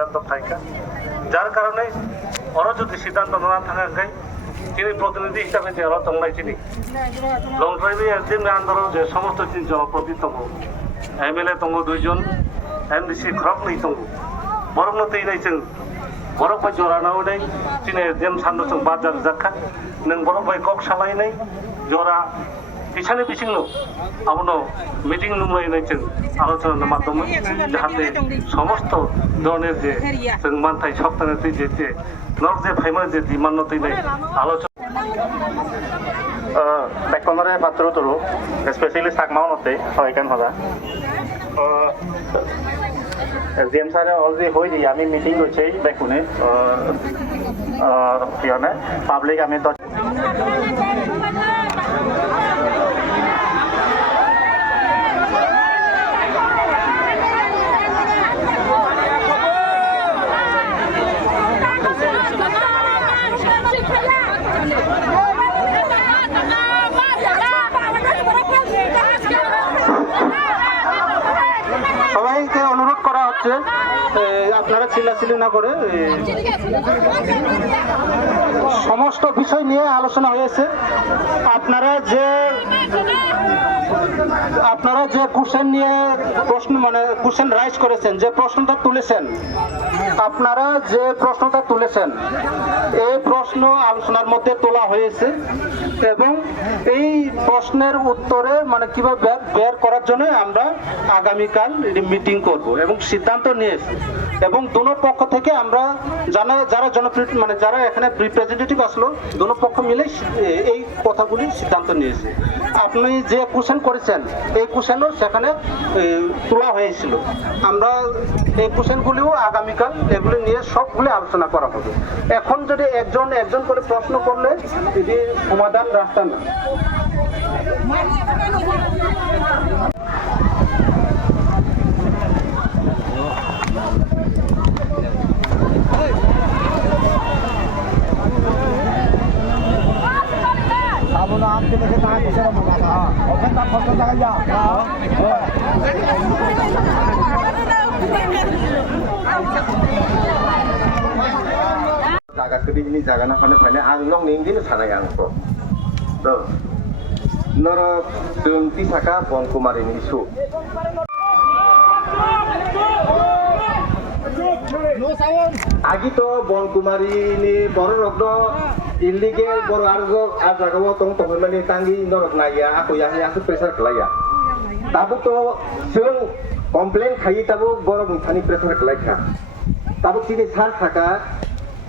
সিদ্ধান্ত থাকে। যার কারণে ওরা যদি সিদ্ধান্ত না থাকে, তিনি প্রতিনিধি হিসাবে যে ওরা তোমরাই চিনি। লং ড্রাইভে একদিন আন্দোলন যে সমস্ত তিন জনপ্রতিনিধি তঙ্গ এমএলএ তঙ্গ দুইজন এমডিসি খরক নেই তঙ্গ বরং নতেই নাই जों বড় ভাই জরানাও নেই। তিনি যেম সান্দ বাজার জাখা নেন বড় ভাই কক সালাই নেই। জরা পিছানে পিছিনো আমরা মিটিং রুম এনেছেন আলোচনার মাধ্যমে। যাতে সমস্ত ধরনের যে মান্থায় সপ্তাহে যেতে নর যে ফাইমার যে মান্যতিনে আলোচনা বেকনরে পাত্র তরু স্পেশালি সাকমাউনতে হয় কেন হদা জিএম স্যারে অলরেডি হয়ে যাই আমি মিটিং হচ্ছে বেকুনে ইয়ানে পাবলিক আমি হচ্ছে আপনারা চিল্লাচিল্লি না করে সমস্ত বিষয় নিয়ে আলোচনা হয়েছে। আপনারা যে আপনারা যে কোশ্চেন নিয়ে প্রশ্ন মানে কোশ্চেন রাইজ করেছেন, যে প্রশ্নটা তুলেছেন, আপনারা যে প্রশ্নটা তুলেছেন, এই প্রশ্ন আলোচনার মধ্যে তোলা হয়েছে এবং এই প্রশ্নের উত্তরে মানে কীভাবে বের- করার জন্য আমরা আগামীকাল মিটিং করব এবং সিদ্ধান্ত নিয়েছি। এবং দোনো পক্ষ থেকে আমরা জানা, যারা জনপ্রিয় মানে যারা এখানে রিপ্রেজেন্টেটিভ আসলো, দোনো পক্ষ মিলে এই কথাগুলি সিদ্ধান্ত নিয়েছে। আপনি যে কোশ্চেন করেছেন এই কোশ্চেনও সেখানে তোলা হয়েছিল। আমরা এই কোশ্চেনগুলিও আগামীকাল এগুলি নিয়ে সবগুলি আলোচনা করা হবে। এখন যদি একজন একজন করে প্রশ্ন করলে, এটি সমাধান রাস্তা না। Agito Bon Kumari ini baru rokok থাকা বন কুমারী নি সু আগে তো বন কুমারী নি বড় রগ্ন ইলিগেল বড় আর আর জায়গা তং তখন মানে তাঙ্গি নরক নাইয়া আকো ইয়াহি আসু প্রেসার খালাইয়া তাবো তো जों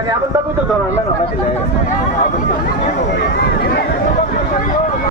তোমার তো হক খালি আবার